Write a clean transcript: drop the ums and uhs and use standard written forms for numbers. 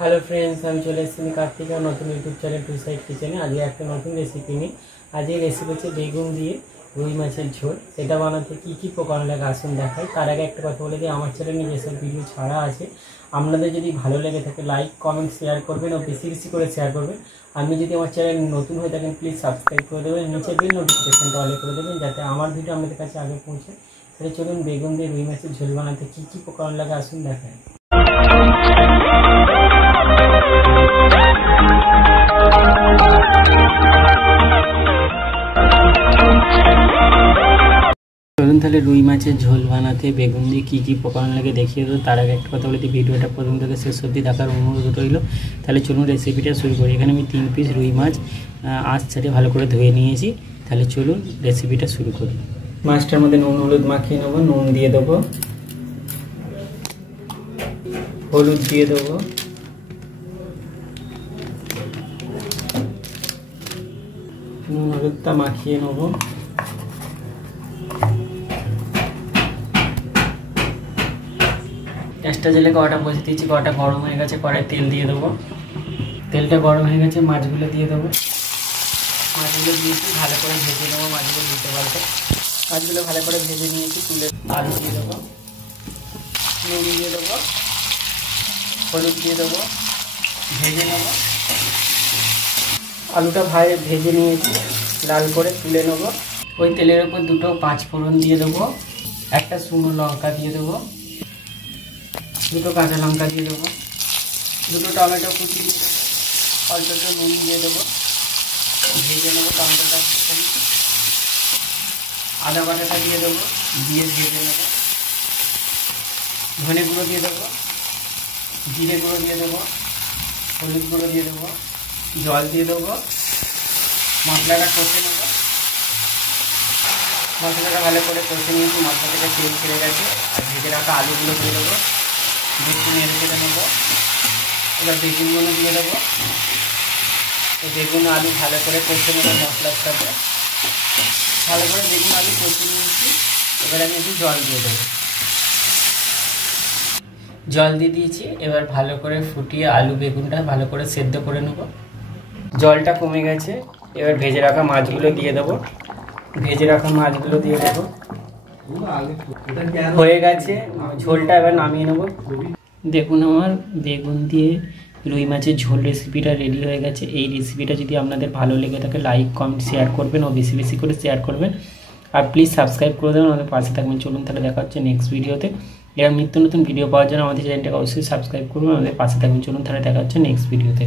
Hello friends আমি চলে এসেছি কার্তিক আর নতুন ইউটিউব চ্যানেল টু সাইড কিচেনে। আজকে একটা নতুন রেসিপি নিয়ে আজকে রেসিপি হচ্ছে বেগুন দিয়ে রুই মাছের ঝোল। সেটা বানাতে কি কি উপকরণ লাগে আসুন দেখাই। তার আগে একটা কথা বলে দিই, আমার চ্যানেলে যেসব ভিডিও ছাড়া আছে আপনাদের যদি ভালো লেগে থাকে লাইক কমেন্ট শেয়ার করবেন ও বেশি বেশি করে শেয়ার করবেন। আপনি যদি আমার চ্যানেল নতুন হয়ে থাকেন প্লিজ সাবস্ক্রাইব করে দেবেন, নিচে বেল নোটিফিকেশনটা অল করে দেবেন যাতে আমার ভিডিও আপনাদের কাছে আগে পৌঁছে। তাহলে চলুন বেগুন দিয়ে রুই মাছের ঝোল বানাতে কি কি উপকরণ লাগে আসুন দেখাই। চলুন তাহলে রুই মাছের ঝোল বানাতে বেগুন দিয়ে কী কী উপকরণ লাগে দেখিয়ে দেবো। তার আগে একটা কথা বলে দিই, ভিডিওটা প্রথম থেকে শেষ অবধি দেখার অনুরোধ রইল। তাহলে চলুন রেসিপিটা শুরু করি। এখানে আমি 3 পিস রুই মাছ আঁশ ছাড়িয়ে ভালো করে ধুয়ে নিয়েছি। তাহলে চলুন রেসিপিটা শুরু করি। মাছটার মধ্যে নুন হলুদ মাখিয়ে নেবো। নুন দিয়ে দেবো, হলুদ দিয়ে দেবো, নুন হলুদটা মাখিয়ে নেবো। গ্যাসটা জেলে কড়াটা বসে দিয়েছি, কড়াটা গরম হয়ে গেছে, কড়াই তেল দিয়ে দেবো। তেলটা গরম হয়ে গেছে, মাছগুলো দিয়ে দেবো। মাছগুলো দিয়েছি, ভালো করে ভেজে নেবো। মাছগুলো দিতে পারবো, মাছগুলো ভালো করে ভেজে নিয়েছি। তুলে আলু দিয়ে দেবো, নুন দিয়ে দেবো, হলুদ দিয়ে দেবো, ভেজে নেবো। আলুটা ভেজে নিয়েছি, লাল করে তুলে নেবো। ওই তেলের উপর 2টো 5 ফোড়ন দিয়ে দেবো, একটা শুকনো লঙ্কা দিয়ে দেবো, 2টো কাঁচা লঙ্কা দিয়ে দেবো, 2টো টমেটো কুচি দিয়ে দেবো, অল্প একটু নুন দিয়ে দেবো। ভেজে নেবো টমেটোটা, আদা বাটাটা দিয়ে দেবো, দিয়ে ভেজে নেবো। ধনে গুঁড়ো দিয়ে দেবো, জিরে গুঁড়ো দিয়ে দেবো, হলুদ গুঁড়ো দিয়ে দেবো, জল দিয়ে দেবো। মশলাটা কষে নেবো। মশলাটা ভালো করে কষে নিয়েছি, মশলা থেকে তেল ছেড়ে গেছে। আর ভেজে রাখা আলুগুলো দিয়ে দেবো, একটু নেড়ে চেড়ে নেবো। এবার বেগুনগুলো দিয়ে দেবো। বেগুন আলু ভালো করে কষে নেবো মশলার সাথে। ভালো করে বেগুন আলু কষে নিয়েছি। এবার আমি একটু জল দিয়ে দেবো। জল দিয়ে দিয়েছি। এবার ভালো করে ফুটিয়ে আলু বেগুনটা ভালো করে সেদ্ধ করে নেবো। জলটা কমে গেছে, এবার ভেজে রাখা মাছগুলো দিয়ে দেবো। ভেজে রাখা মাছগুলো দিয়ে দেবো। হয়ে গেছে ঝোলটা, এবার নামিয়ে নেবো। দেখুন আমার বেগুন দিয়ে রুই মাছের ঝোল রেসিপিটা রেডি হয়ে গেছে। এই রেসিপিটা যদি আপনাদের ভালো লেগে থাকে লাইক কমেন্ট শেয়ার করবেন ও বেশি বেশি করে শেয়ার করবেন। আর প্লিজ সাবস্ক্রাইব করে দেবেন, আমাদের পাশে থাকবেন। চলুন তাহলে দেখা হচ্ছে নেক্সট ভিডিওতে। এরকম নিত্য নতুন ভিডিও পাওয়ার জন্য আমাদের চ্যানেলটাকে অবশ্যই সাবস্ক্রাইব করবেন, আমাদের পাশে থাকবেন। চলুন তাহলে দেখা হচ্ছে নেক্সট ভিডিওতে।